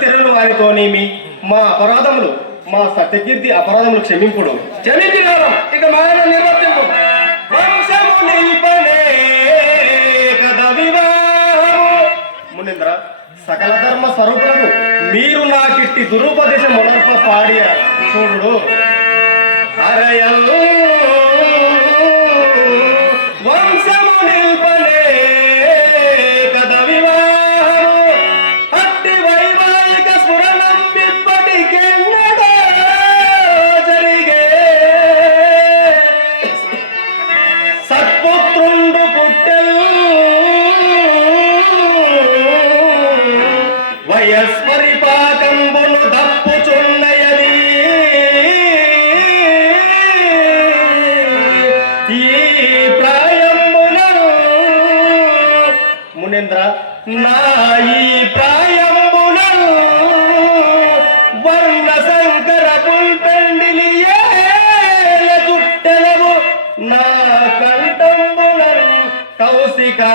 తెరలు వారితోనేమి మా అపరాధములు మా సత్యకీర్తి అపరాధములు క్షమింపుడు క్షమించి కాలం ఇక మాయన నిర్వర్తింపు మునింద్ర సకల ధర్మ స్వరూపులకు మీరు నాకిట్టి దురుపదేశం మొదర్ప పాడియ చూడు అరయల్లు వంశము నిల్పనే కథ వివాహము అట్టి వైవాహిక స్ఫురణం ఇప్పటికెన్నడో జరిగే సత్పుత్రుండు పుట్టెల్ వయస్పరిపాకంబును దప్పుచున్నయని ఈ ప్రాయంబున మునేంద్ర నా ఈ ప్రాయంబున వర్ణ సంకర పుల్పెండిలియేల చుట్టెలవు నా కంఠంబున కౌశికా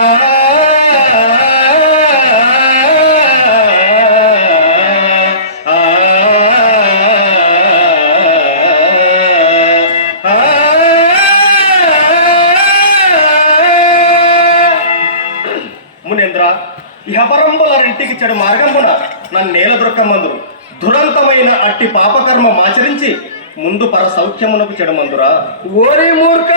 మునేంద్ర ఇహపరంబుల రెంటికి చెడు మార్గమున నన్నేల దొరకమందురు దురంతమైన అట్టి పాపకర్మ ఆచరించి ముందు పర సౌఖ్యమునకు చెడమందురా ఓరి మూర్ఖ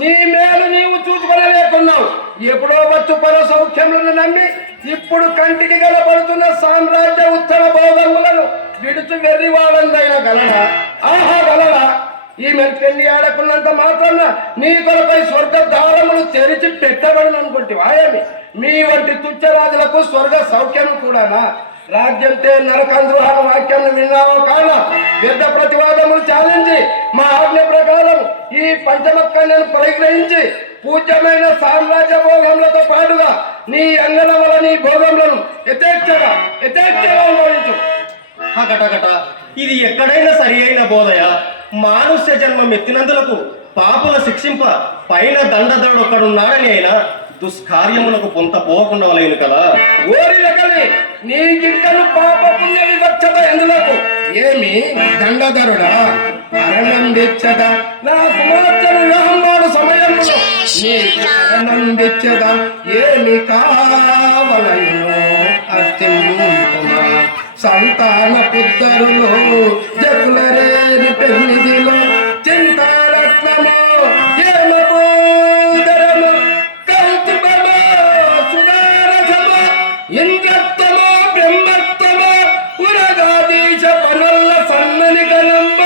నీ మేలు నీవు చూసుకొనలేకున్నావు ఎప్పుడో వచ్చు పర సౌఖ్యములను నమ్మి ఇప్పుడు కంటికి గలపడుతున్న సామ్రాజ్య ఉత్తర భోగములను విడుచు వెర్రివాడందైన గలనా ఆహా గలనా ఈమె పెళ్లి ఆడకున్నంత మాత్రాన నీ కొరపై స్వర్గ ద్వారములు తెరిచి పెట్టబడిన అనుకుంటేవా ఏమి మీ వంటి తుచ్చరాజులకు స్వర్గ సౌఖ్యం కూడానా రాజ్యంతే నరకంద్రోహ వాక్యం విన్నావో కాన వ్యర్థ ప్రతివాదములు చాలించి మా ఆజ్ఞ ప్రకారం ఈ పంచమక్కన్యను పరిగ్రహించి పూజ్యమైన సామ్రాజ్య భోగములతో పాటుగా నీ అంగనముల నీ భోగములను యథేచ్ఛగా అనుభవించు. హకటకట ఇది ఎక్కడైనా సరి అయిన బోధయ మానుష్య జన్మం ఎత్తినందులకు పాపుల శిక్షింప పైన దండదడొక్కడున్నాడని అయినా దుష్కార్యములకు పొంత పోకుండా వలేను కదా ఓరి లెక్కని నీకింకను పాప పుణ్య వివక్షత ఎందులకు ఏమి దండధరుడా అరణం తెచ్చద నా కుమార్తెను వివాహమాడు సమయంలో నీకు అరణం తెచ్చద ఏమి కావలయునో అత్యంతమా సంతాన పుద్దరులో జగులరేని పెళ్లిదిలో చింతారత్నమో ఏమోదరము కౌతుకమో సుధారసమో ఇంద్రత్వమో బ్రహ్మత్వమో ఉరగాదీశ పనుల సన్నని కనమ్మ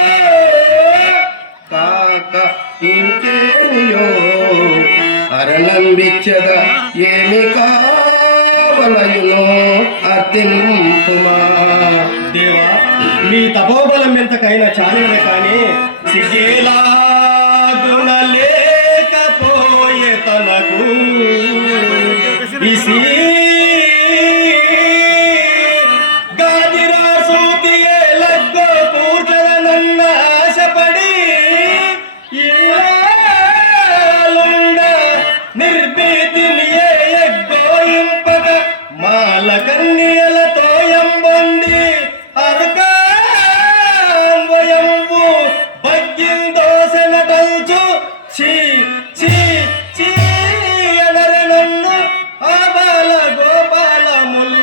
కాక ఇంకేమియో అరణంబిచ్చద ఏమి కావలయునో అతింపుమా. దేవా మీ తపోబలం ఎంతకైనా చాలిన కానీ సిగేలాగునలేకపోయే తనకు ఇసి గాదిరాసూతియే లగ్గో పూర్చలనన్న ఆశపడి ఇల్లాలుండ నిర్భీతినియే ఎగ్గోయింపగ మాల కన్యలతో ఎంబొంది అరకాన్వయంబు భగ్గిందోసెనటల్చు చీ చీ చీ అనర నన్ను ఆబాల గోపాలముల్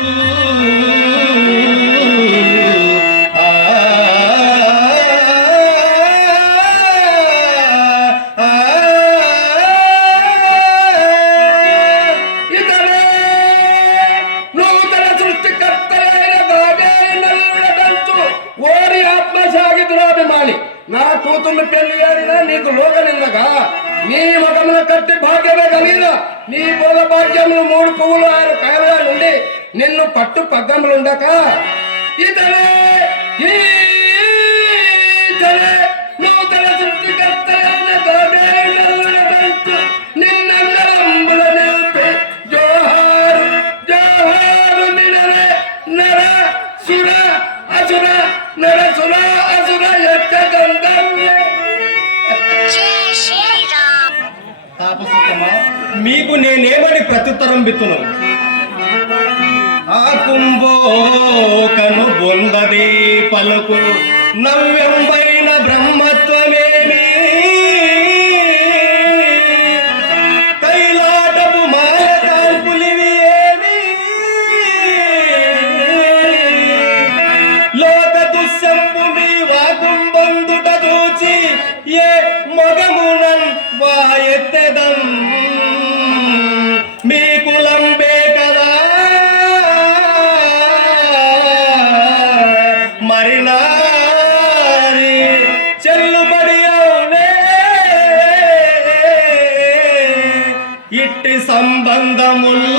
ఇతనే నూతన సృష్టికర్తలైన గాదేనల్లుడటంచు ఓరి ఆత్మసాగి దురాభిమాని నా కూతుర్ని పెళ్లి ఆడినా నీకు లోకనిందగా నీ మగమున కట్టి భాగ్యమే కలిగిన నీ బోధ భాగ్యములు 3 పువ్వులు 6 కాయలుగా నుండి నిన్ను పట్టు పగ్గములుండక ఇతనే నూతన సృష్టికర్తలైన గాదేనల్లుడటంచు నిన్నందరంబుల నిలిపి జోహారు జోహారు నినరే నర సుర అసుర నర సుర అసుర యచ్చ గంధర్వ. తాపసత్తమా మీకు నేనేమని ప్రత్యుత్తరం బిత్తును ఆ కుంభోకను పలుకు నవ్యంబైన బ్రహ్మత్వమేమి కైలాటపు మాయ కాల్పులివి ఏమి లోక దుశ్శంపు మీ వాకుంబందుట చూచి ఏ మొగమునన్ వాయెత్తెదం మీ కులంబే కదా మరి నారి చెల్లుబడి అవునే ఇట్టి సంబంధముల్